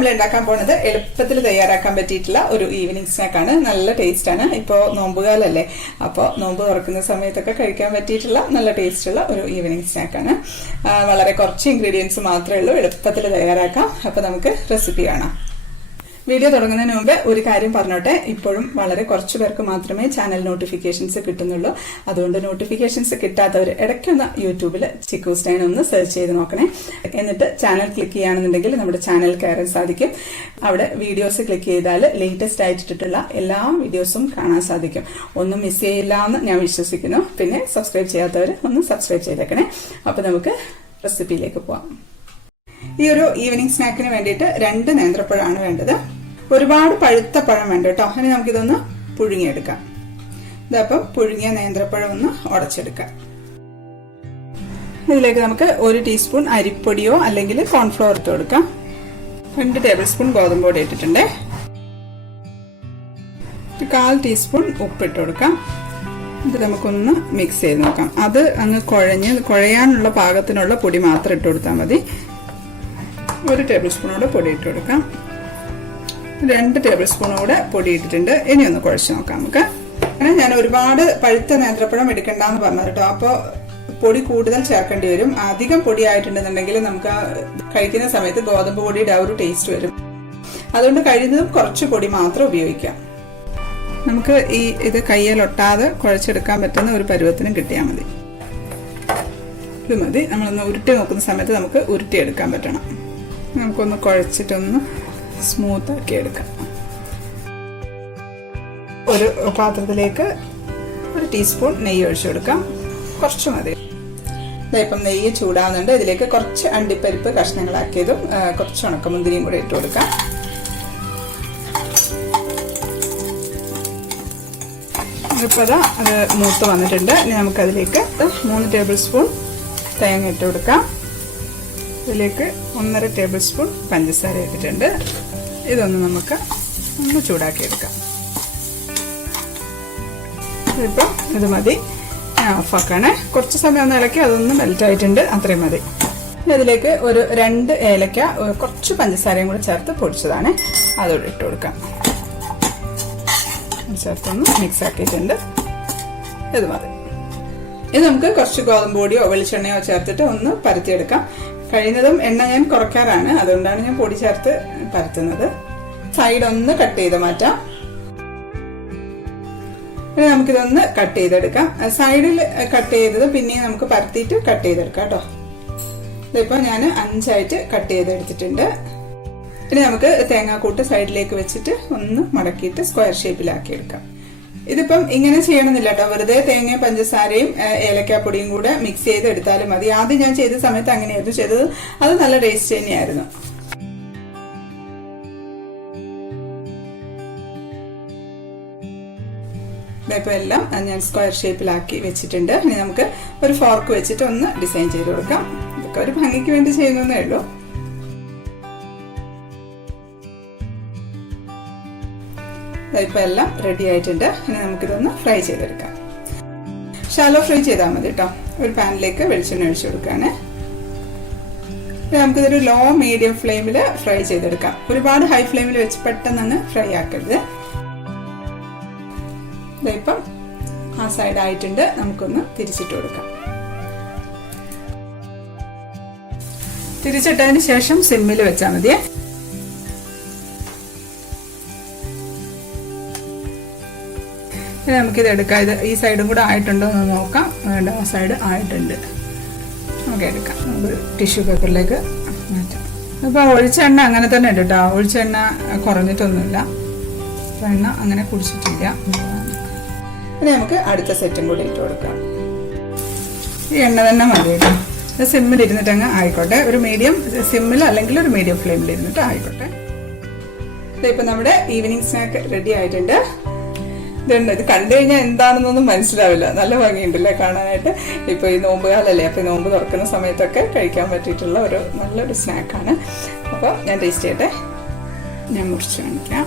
നമ്മൾ ഉണ്ടാക്കാൻ പോകുന്നത് എളുപ്പത്തിൽ തയ്യാറാക്കാൻ പറ്റിയിട്ടുള്ള ഒരു ഈവനിങ് സ്നാക്കാണ്. നല്ല ടേസ്റ്റാണ്. ഇപ്പോൾ നോമ്പുകാലല്ലേ, അപ്പോൾ നോമ്പ് തുറക്കുന്ന സമയത്തൊക്കെ കഴിക്കാൻ പറ്റിയിട്ടുള്ള നല്ല ടേസ്റ്റുള്ള ഒരു ഈവനിങ് സ്നാക്കാണ്. വളരെ കുറച്ച് ഇൻഗ്രീഡിയൻസ് മാത്രമേ ഉള്ളൂ, എളുപ്പത്തിൽ തയ്യാറാക്കാം. അപ്പോൾ നമുക്ക് റെസിപ്പി കാണാം. വീഡിയോ തുടങ്ങുന്നതിന് മുമ്പ് ഒരു കാര്യം പറഞ്ഞോട്ടെ. ഇപ്പോഴും വളരെ കുറച്ച് പേർക്ക് മാത്രമേ ചാനൽ നോട്ടിഫിക്കേഷൻസ് കിട്ടുന്നുള്ളൂ. അതുകൊണ്ട് നോട്ടിഫിക്കേഷൻസ് കിട്ടാത്തവർ ഇടയ്ക്കൊന്ന് യൂട്യൂബിൽ ചിക്കൂസ് ഡൈൻ ഒന്ന് സെർച്ച് ചെയ്ത് നോക്കണേ. എന്നിട്ട് ചാനൽ ക്ലിക്ക് ചെയ്യുകയാണെന്നുണ്ടെങ്കിൽ നമ്മുടെ ചാനൽ കയറാൻ സാധിക്കും. അവിടെ വീഡിയോസ് ക്ലിക്ക് ചെയ്താൽ ലേറ്റസ്റ്റ് ആയിട്ടിട്ടുള്ള എല്ലാ വീഡിയോസും കാണാൻ സാധിക്കും. ഒന്നും മിസ് ചെയ്യില്ല എന്ന് ഞാൻ വിശ്വസിക്കുന്നു. പിന്നെ സബ്സ്ക്രൈബ് ചെയ്യാത്തവർ ഒന്ന് സബ്സ്ക്രൈബ് ചെയ്തേക്കണേ. അപ്പോൾ നമുക്ക് റെസിപ്പിയിലേക്ക് പോവാം. ഈ ഒരു ഈവനിങ് സ്നാക്കിന് വേണ്ടിയിട്ട് 2 നേന്ത്രപ്പഴമാണ് വേണ്ടത്. ഒരുപാട് പഴുത്ത പഴം വേണ്ട കേട്ടോ. ഇനി നമുക്കിതൊന്ന് പുഴുങ്ങിയെടുക്കാം. ഇതപ്പം പുഴുങ്ങിയ നേന്ത്രപ്പഴം ഒന്ന് ഉടച്ചെടുക്കാം. ഇതിലേക്ക് നമുക്ക് 1 ടീസ്പൂൺ അരിപ്പൊടിയോ അല്ലെങ്കിൽ കോൺഫ്ലോർ ഇട്ട് കൊടുക്കാം. 2 ടേബിൾ സ്പൂൺ ഗോതമ്പ് പൊടി ഇട്ടിട്ടുണ്ട്. 1/4 ടീസ്പൂൺ ഉപ്പിട്ട് കൊടുക്കാം. ഇത് നമുക്കൊന്ന് മിക്സ് ചെയ്ത് നോക്കാം. അത് അങ്ങ് കുഴയാനുള്ള പാകത്തിനുള്ള പൊടി മാത്രം ഇട്ട് കൊടുത്താൽ മതി. 1 ടേബിൾ സ്പൂണോടെ പൊടി ഇട്ട് കൊടുക്കാം. 2 ടേബിൾ സ്പൂണോടെ പൊടി ഇട്ടിട്ടുണ്ട്. ഇനി ഒന്ന് കുഴച്ച് നോക്കാം നമുക്ക്. അങ്ങനെ ഞാൻ ഒരുപാട് പഴുത്ത നേന്ത്രപ്പഴം എടുക്കണ്ടെന്ന് പറഞ്ഞു കേട്ടോ. അപ്പോൾ പൊടി കൂടുതൽ ചേർക്കേണ്ടി വരും. അധികം പൊടി ആയിട്ടുണ്ടെന്നുണ്ടെങ്കിൽ നമുക്ക് കഴിക്കുന്ന സമയത്ത് ഗോതമ്പ് പൊടിയുടെ ആ ഒരു ടേസ്റ്റ് വരും. അതുകൊണ്ട് കഴിയുന്നതും കുറച്ച് പൊടി മാത്രം ഉപയോഗിക്കാം. നമുക്ക് ഇത് കയ്യിലൊട്ടാതെ കുഴച്ചെടുക്കാൻ പറ്റുന്ന ഒരു പരുവത്തിനും കിട്ടിയാൽ മതി. ഇത് മതി. നമ്മളൊന്ന് ഉരുട്ടി നോക്കുന്ന സമയത്ത് നമുക്ക് ഉരുട്ടിയെടുക്കാൻ പറ്റണം. നമുക്കൊന്ന് കുഴച്ചിട്ടൊന്ന് സ്മൂത്ത് ആക്കി എടുക്കാം. ഒരു പാത്രത്തിലേക്ക് 1 ടീസ്പൂൺ നെയ്യ് ഒഴിച്ചു കൊടുക്കാം. കുറച്ച് മതി. ഇപ്പം നെയ്യ് ചൂടാവുന്നുണ്ട്. ഇതിലേക്ക് കുറച്ച് അണ്ടിപ്പരിപ്പ് കഷ്ണങ്ങളാക്കിയതും കുറച്ച് ഉണക്കമുന്തിരിയും കൂടെ ഇട്ട് കൊടുക്കാം. ഇപ്പോൾ അത് മൂത്ത് വന്നിട്ടുണ്ട്. ഇനി നമുക്കതിലേക്ക് 3 ടേബിൾ സ്പൂൺ തേങ്ങ ഇട്ട് കൊടുക്കാം. ഇതിലേക്ക് 1.5 ടേബിൾ സ്പൂൺ പഞ്ചസാര ഇട്ടിട്ടുണ്ട്. ഇതൊന്ന് നമുക്ക് ഒന്ന് ചൂടാക്കിയെടുക്കാം. ഇപ്പോൾ ഇത് മതി. ഓഫാക്കാണ്. കുറച്ച് സമയം ഒന്ന് ഇളക്കി അതൊന്ന് മെൽറ്റ് ആയിട്ടുണ്ട്. അത്രയും മതി. ഇതിലേക്ക് ഒരു 2 ഏലക്ക കുറച്ച് പഞ്ചസാരയും കൂടെ ചേർത്ത് പൊടിച്ചതാണ്. അതോടെ ഇട്ട് കൊടുക്കാം. ചേർത്തൊന്ന് മിക്സ് ആക്കിയിട്ടുണ്ട്. ഇത് മതി. ഇത് നമുക്ക് കുറച്ച് ഗോതമ്പ് പൊടിയോ വെളിച്ചെണ്ണയോ ചേർത്തിട്ട് ഒന്ന് പരത്തിയെടുക്കാം. കഴിയുന്നതും എണ്ണ ഞാൻ കുറയ്ക്കാറാണ്. അതുകൊണ്ടാണ് ഞാൻ പൊടി ചേർത്ത് പരത്തുന്നത്. സൈഡ് ഒന്ന് കട്ട് ചെയ്ത് മാറ്റാം. ഇനി നമുക്കിതൊന്ന് കട്ട് ചെയ്തെടുക്കാം. സൈഡിൽ കട്ട് ചെയ്തത് പിന്നെയും നമുക്ക് പരത്തിയിട്ട് കട്ട് ചെയ്തെടുക്കാം കേട്ടോ. ഇതിപ്പോൾ ഞാൻ 5 ആയിട്ട് കട്ട് ചെയ്തെടുത്തിട്ടുണ്ട്. ഇനി നമുക്ക് തേങ്ങാക്കൂട്ട് സൈഡിലേക്ക് വെച്ചിട്ട് ഒന്ന് മടക്കിയിട്ട് സ്ക്വയർ ഷേപ്പിലാക്കി എടുക്കാം. ഇതിപ്പം ഇങ്ങനെ ചെയ്യണമെന്നില്ല കേട്ടോ. വെറുതെ തേങ്ങയും പഞ്ചസാരയും ഏലക്കാപ്പൊടിയും കൂടെ മിക്സ് ചെയ്ത് എടുത്താലും മതി. ആദ്യം ഞാൻ ചെയ്ത സമയത്ത് അങ്ങനെയായിരുന്നു ചെയ്തത്. അത് നല്ല ടേസ്റ്റ് തന്നെയായിരുന്നു. ഇപ്പം എല്ലാം ഞാൻ സ്ക്വയർ ഷേപ്പിലാക്കി വെച്ചിട്ടുണ്ട്. ഇനി നമുക്ക് ഒരു ഫോർക്ക് വെച്ചിട്ട് ഒന്ന് ഡിസൈൻ ചെയ്ത് കൊടുക്കാം. ഇതൊക്കെ ഒരു ഭംഗിക്ക് വേണ്ടി ചെയ്യുന്നതേ ഉള്ളൂ. ഇപ്പം എല്ലാം റെഡി ആയിട്ടുണ്ട്. ഇനി നമുക്കിതൊന്ന് ഫ്രൈ ചെയ്തെടുക്കാം. ഷാലോ ഫ്രൈ ചെയ്താൽ മതി കേട്ടോ. ഒരു പാനിലേക്ക് വെളിച്ചെണ്ണ ഒഴിച്ചു കൊടുക്കുകയാണ്. നമുക്കിതൊരു ലോ മീഡിയം ഫ്ലെയിമിൽ ഫ്രൈ ചെയ്തെടുക്കാം. ഒരുപാട് ഹൈ ഫ്ലെയിമിൽ വെച്ച് പെട്ടെന്ന് ഫ്രൈ ആക്കരുത്. ഇപ്പം ആ സൈഡ് ആയിട്ടുണ്ട്. നമുക്കൊന്ന് തിരിച്ചിട്ട് കൊടുക്കാം. തിരിച്ചിട്ടതിന് ശേഷം സിമ്മിൽ വെച്ചാൽ മതിയേ. നമുക്കിത് എടുക്കാം. ഇത് ഈ സൈഡും കൂടെ ആയിട്ടുണ്ടോ എന്ന് നോക്കാം. വേണ്ട, ആ സൈഡ് ആയിട്ടുണ്ട്. നമുക്ക് എടുക്കാം. നമുക്ക് ടിഷ്യൂ പേപ്പറിലേക്ക് മാറ്റാം. അപ്പോൾ ഒഴിച്ച എണ്ണ അങ്ങനെ തന്നെ ഉണ്ട് കേട്ടോ. ഒഴിച്ച എണ്ണ കുറഞ്ഞിട്ടൊന്നുമില്ല. എണ്ണ അങ്ങനെ കുടിച്ചിട്ടില്ല. ഇനി നമുക്ക് അടുത്ത സെറ്റും കൂടി ഇട്ട് കൊടുക്കാം. ഈ എണ്ണ തന്നെ മതി കേട്ടോ. ഇത് സിമ്മിൽ ഇരുന്നിട്ട് അങ്ങ് ആയിക്കോട്ടെ. ഒരു മീഡിയം സിമ്മിൽ അല്ലെങ്കിൽ ഒരു മീഡിയം ഫ്ലെയിമിൽ ഇരുന്നിട്ട് ആയിക്കോട്ടെ. ഇപ്പം നമ്മുടെ ഈവനിങ് സ്നാക്ക് റെഡി ആയിട്ടുണ്ട്. ഇത് കണ്ടു കഴിഞ്ഞാൽ എന്താണെന്നൊന്നും മനസ്സിലാവില്ല. നല്ല ഭംഗിയുണ്ടല്ലേ കാണാനായിട്ട്. ഇപ്പൊ ഈ നോമ്പുകാലല്ലേ, അപ്പൊ നോമ്പ് തുറക്കുന്ന സമയത്തൊക്കെ കഴിക്കാൻ പറ്റിയിട്ടുള്ള ഒരു നല്ലൊരു സ്നാക്കാണ്. അപ്പോൾ ഞാൻ ടേസ്റ്റ് ചെയ്യട്ടെ. ഞാൻ മുറിച്ച് കാണിക്കാം.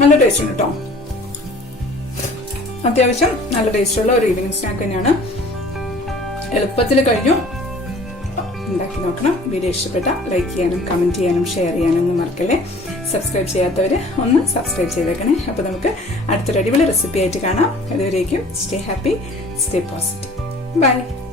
നല്ല ടേസ്റ്റ് ഉണ്ട് കേട്ടോ. അത്യാവശ്യം നല്ല ടേസ്റ്റുള്ള ഒരു ഈവനിങ് സ്നാക്ക് തന്നെയാണ്. എളുപ്പത്തിൽ കഴിഞ്ഞു. ഉണ്ടാക്കി നോക്കണം. വീഡിയോ ഇഷ്ടപ്പെട്ട ലൈക്ക് ചെയ്യാനും കമന്റ് ചെയ്യാനും ഷെയർ ചെയ്യാനും ഒന്നും മറക്കല്ലേ. സബ്സ്ക്രൈബ് ചെയ്യാത്തവര് ഒന്ന് സബ്സ്ക്രൈബ് ചെയ്തേക്കണേ. അപ്പൊ നമുക്ക് അടുത്തൊരു അടിപൊളി റെസിപ്പി ആയിട്ട് കാണാം. അതുവരേക്കും stay happy, stay positive. By.